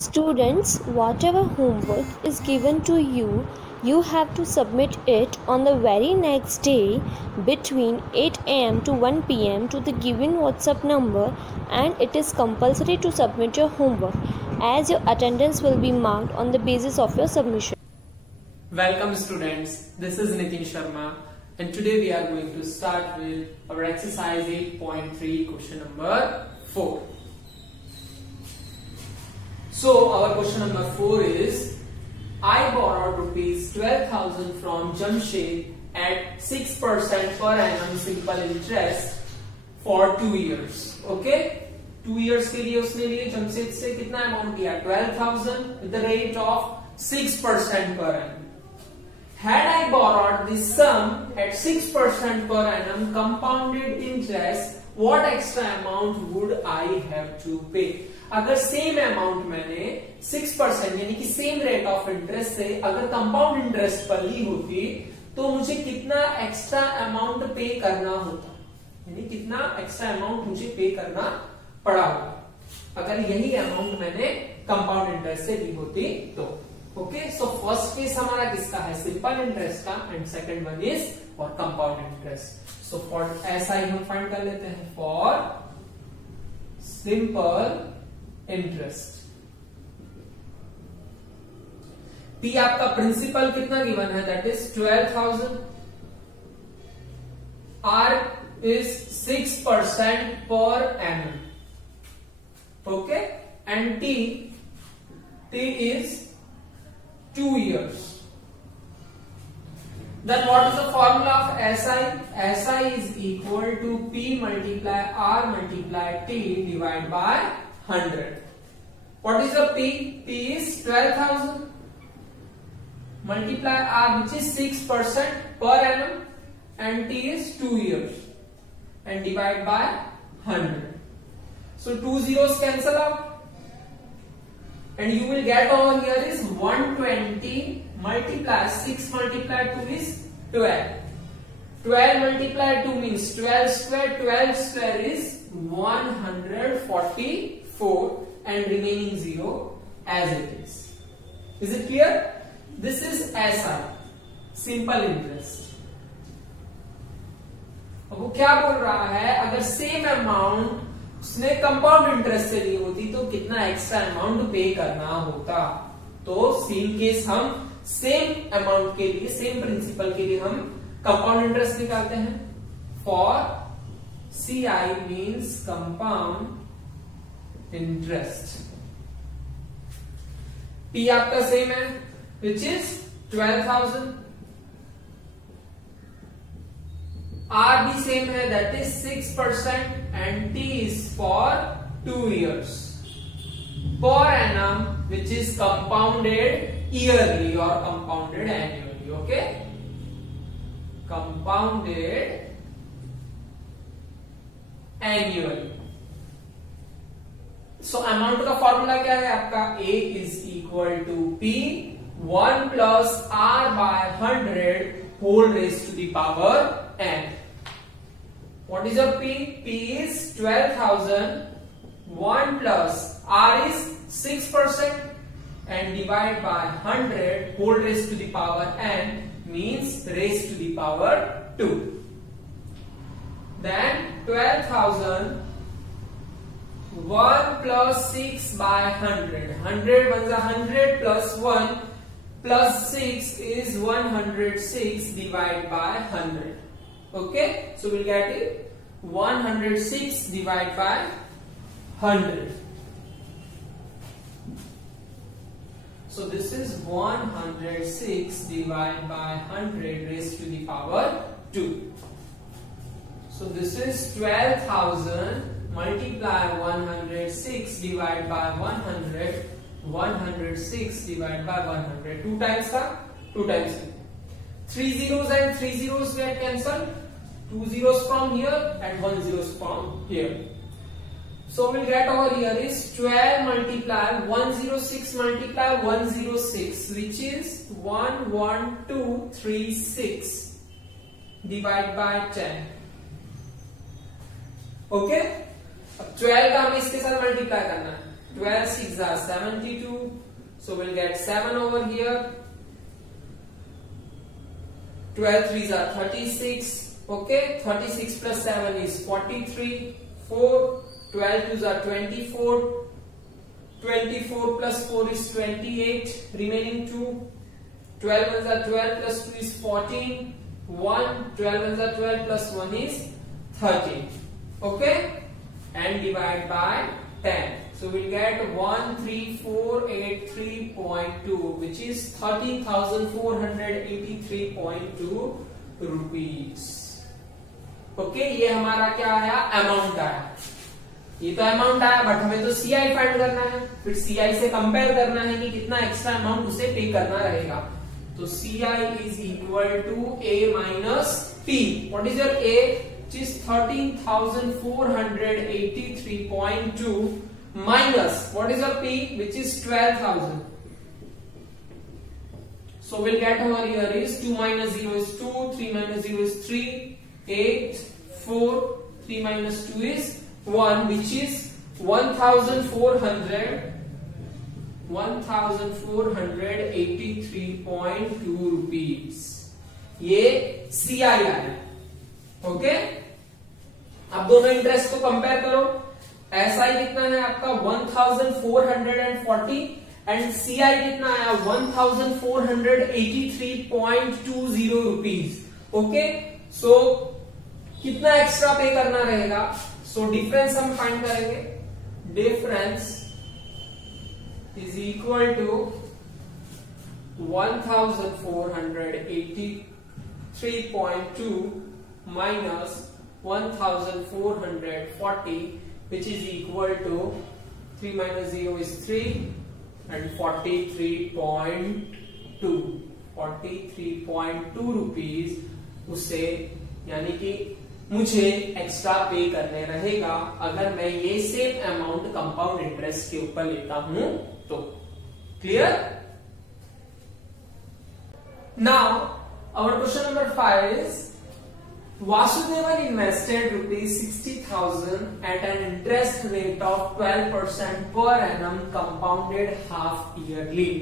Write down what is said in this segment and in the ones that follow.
Students, whatever homework is given to you, you have to submit it on the very next day between 8 am to 1 pm to the given WhatsApp number, and it is compulsory to submit your homework as your attendance will be marked on the basis of your submission. Welcome students, this is Nitin Sharma and today we are going to start with our exercise 8.3 question number 4. So our question number 4 is, I borrowed rupees 12,000 from Jamshed at 6% per annum simple interest for 2 years. Okay, 2 years के लिए उसने लिए जमशेद से कितना amount लिया 12,000 with the rate of 6% per annum. Had I borrowed this sum at 6% per annum compounded interest, what extra amount would I have to pay? अगर same amount मैंने 6% यानी कि सेम रेट ऑफ इंटरेस्ट से अगर compound interest पर ली होती तो मुझे कितना एक्स्ट्रा अमाउंट पे करना होता, यानी कितना एक्स्ट्रा अमाउंट मुझे पे करना पड़ा होगा अगर यही अमाउंट मैंने कंपाउंड इंटरेस्ट से ली होती तो. ओके, सो फर्स्ट केस हमारा किसका है, सिंपल इंटरेस्ट का, and second one is for compound interest. So for ऐसा ही हम फाइंड कर लेते हैं फॉर सिंपल इंटरेस्ट. पी आपका प्रिंसिपल कितना गिवन है, that is 12,000. R is 6% per annum. Okay, and T is 2 years. Then what is the formula of SI? SI is equal to P multiply R multiply T divided by 100. What is the P? P is 12,000 multiply R, which is 6% per annum, and T is 2 years, and divide by 100. So 2 zeros cancel out. And you will get over here is 120 multiply 6 multiply 2 is 12. 12 multiply 2 means 12 square. 12 square is 144 and remaining 0 as it is. Is it clear? This is SI, simple interest. अब वो क्या बोल रहा है, अगर same amount उसने compound interest से ली होती तो कितना एक्स्ट्रा अमाउंट पे करना होता. तो सेम केस हम सेम अमाउंट के लिए, सेम प्रिंसिपल के लिए हम कंपाउंड इंटरेस्ट निकालते हैं. For CI means compound interest. P आपका सेम है विच इज 12,000. R भी सेम है, that is 6%, and T is for 2 years per annum, which is compounded yearly or compounded annually. Okay, compounded annually. So amount का formula क्या है आपका, A is equal to P 1 plus R by 100 whole raised to the power n. What is your P? P is 12,000. 1 plus R is 6% and divide by 100 whole raised to the power n means raised to the power 2. Then 12,000 1 plus 6 by 100. 100 ones are 100 plus 1 plus 6 is 106 divided by 100. Okay, so we'll get it 106 divided by 100. So this is 106 divided by 100 raised to the power 2. So this is 12,000 multiply 106 divided by 100. 106 divided by 100. 2 times का 2 times. 3 zeros and 3 zeros get cancelled. 2 zeros from here and 1 zeros from here. So we'll get over here is 12 multiply 106 multiply 106, which is 11236 divided by 10. Okay, अब 12 का हमें इसके साथ multiply करना है. 12 6 are 72, so we'll get 7 over here. 12 3s are 36. Okay, 36 plus 7 is 43. 4. 12 2s are 24. 24 plus 4 is 28. Remaining 2. 12 1s are 12 plus 2 is 14. 1. 12 1s are 12 plus 1 is 13. Okay, and divide by 10. So we'll get 13483.2, which is 13,483.2 rupees. Okay, ये हमारा क्या आया? Amount आया। ये तो amount आया, but हमें तो सीआई फाइंड करना है। फिर सीआई से कंपेयर करना है कि कितना एक्स्ट्रा अमाउंट उसे पे करना रहेगा। तो CI is equal to A minus P. What is your A? Which is 13,483.2 minus what is your P, which is 12,000. So we'll get over here is 2 minus 0 is 2, 3 minus 0 is 3, 8, 4, 3 minus 2 is 1, which is 1,483.2 rupees. ये CI आया। Okay, अब दोनों interest को compare करो। SI कितना है आपका 1440 and CI कितना आया 1483.20 रुपीज। ओके, सो कितना एक्स्ट्रा पे करना रहेगा? सो डिफरेंस हम फाइंड करेंगे। Difference is equal to 1483.2 minus 1440, which is equal to 3 minus 0 is 3 and 43.2 rupees उसे, यानी कि मुझे एक्स्ट्रा पे करने रहेगा अगर मैं ये सेम अमाउंट कंपाउंड इंटरेस्ट के ऊपर लेता हूं तो। Clear? Now our question number 5 is Vasudevan invested rupees 60,000 at an interest rate of 12% per annum compounded half yearly.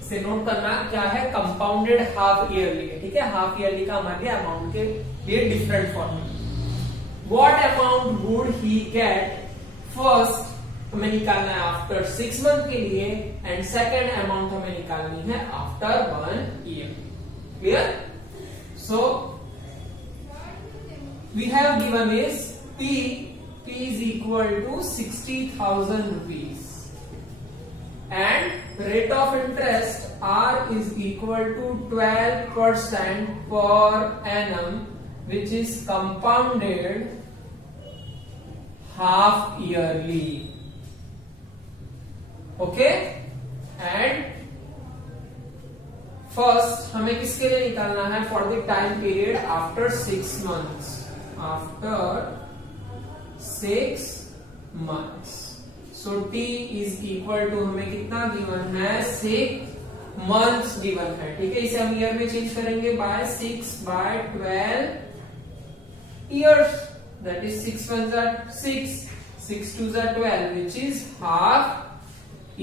इसे नोट करना क्या है? कंपाउंडेड हाफ ईयरली है। ठीक है, हाफ ईयरली का हमारे अमाउंट के लिए different formula. What amount would he get? First हमें निकालना है आफ्टर 6 मंथ के लिए एंड सेकेंड अमाउंट हमें निकालनी है after 1 year. Clear? So we have given is P is equal to 60,000 rupees and rate of interest R is equal to 12% per annum, which is compounded half yearly. Okay, and first हमें किसके लिए निकालना है? For the time period after 6 months. After 6 months. So T is equal to हमें कितना given है? 6 months given है। ठीक है, इसे हम ईयर में चेंज करेंगे bye 6 by 12 years. That is 6 1s are 6, 6 2s are 12, which is half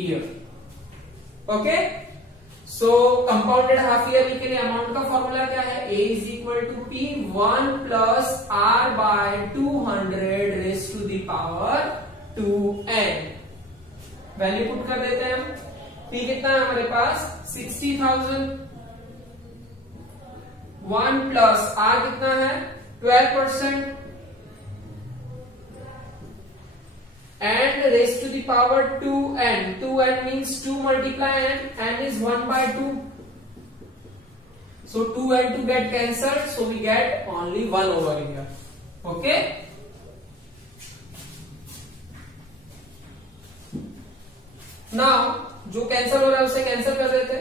year. Okay. So compounded half yearly के लिए अमाउंट का फॉर्मूला क्या है? A is equal to P 1 plus R by 200 raised to the power 2n। Value put कर देते हैं हम। P कितना है हमारे पास? 60,000। 1 प्लस R कितना है? 12% and raised to the power 2n. 2n means 2 multiply n is 1 by 2. So 2 and 2 get cancelled, so we get only 1 over here. Okay. Now जो कैंसिल हो रहा है उसे कैंसिल कर देते।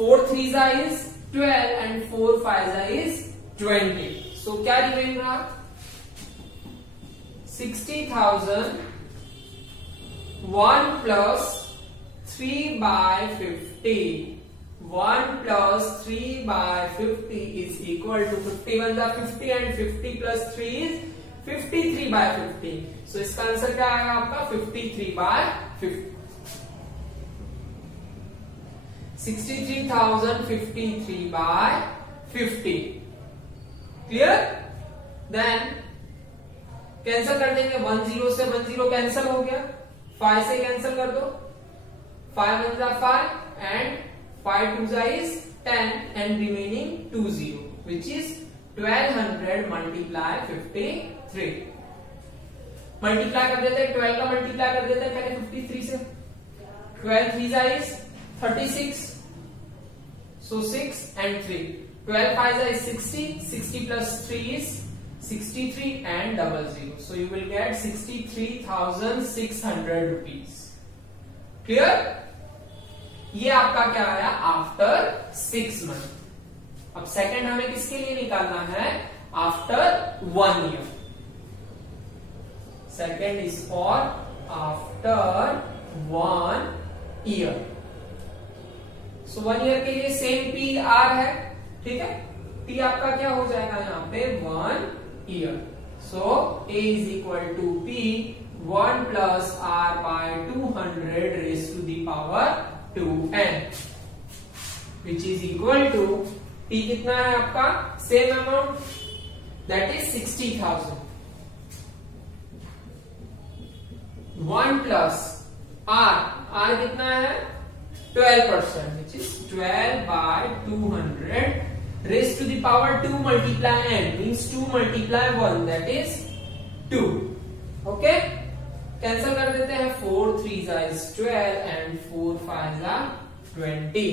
4 3s is 12 and 4 5s is 20. So क्या remain रहा? 60,000 1 plus 3 by 50. 1 plus 3 by 50 is equal to 50 1s are 50 and 50 plus 3 is 53/50। सो इसका आंसर क्या आएगा आपका 53/50। 63,053/50। क्लियर? देन कैंसिल कर देंगे, 10 से 10 कैंसिल हो गया, 5 से कैंसिल कर दो, 5 1 जा 5 and 5 2 जा is 10 and remaining 20 which is 1200 multiply 53। Multiply कर देते हैं, 12 का मल्टीप्लाई कर देते हैं पहले 53 से, 12 3 जा is 36, so 6 and 3, 12 5 जा is 60, 60 plus 3 is 63 and 00, so you will get 63,600 rupees। Clear? ये आपका क्या आया आफ्टर 6 मंथ। अब सेकंड हमें किसके लिए निकालना है, after 1 year. Second is for after 1 year. So 1 year के लिए सेम पी आर है, ठीक है। पी आपका क्या हो जाएगा यहाँ पे 1 year. So A is equal to P 1 plus R by 200 raised to the power 2n which is equal to P कितना है आपका, same amount that is 60,000। 1 plus R, R कितना है 12% which is 12/200 raised to the power 2 multiply n means 2 multiply 1 that is 2। Okay, cancel कर देते हैं, 4 3 is 12 and 4 5 20।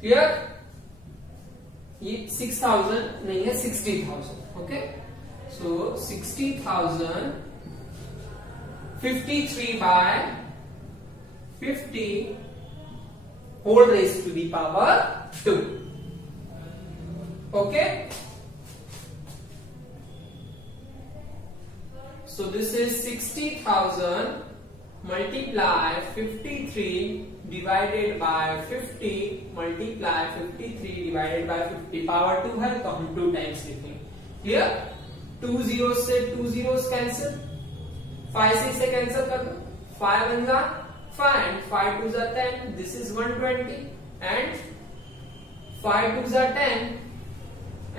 Clear? ये 6,000 नहीं है 60,000। Okay, so 60,000 53/50 whole raised to the power 2। Okay, so this is 60,000 multiply 53 divided by 50 multiply 53 divided by 50 power 2 है तो हम 2 times लिखेंगे। क्लियर? 2 zeros से 2 zeros कैंसिल, 5 से इसे कैंसिल कर दो, 5 1 जा 5 and 5 2 जा 10, this is 120 and 5 2 जा 10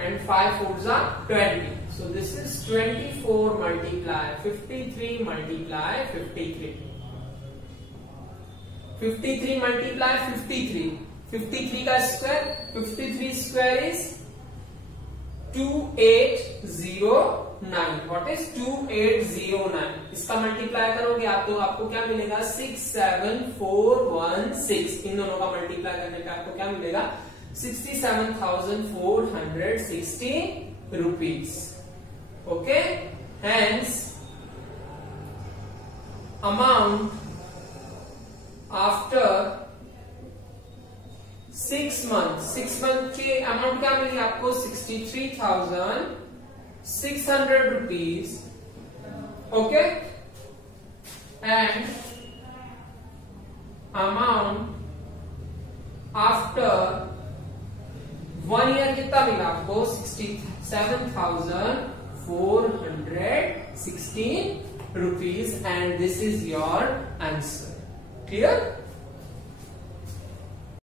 and 5 4 are 20, so this is 24 multiply 53 multiply 53, 53 multiply 53, 53 का square, 53 square is 2809। What is 2809? इसका मल्टीप्लाई करोगे आप तो आपको क्या मिलेगा 67416। इन दोनों का मल्टीप्लाई करने पे आपको क्या मिलेगा 67,460 rupees। Okay, hence amount after 6 months, 6 month के अमाउंट क्या मिली आपको 63,600 rupees। Okay, and amount after 1 year कितना मिला आपको 67,416 rupees and this is your answer। Clear?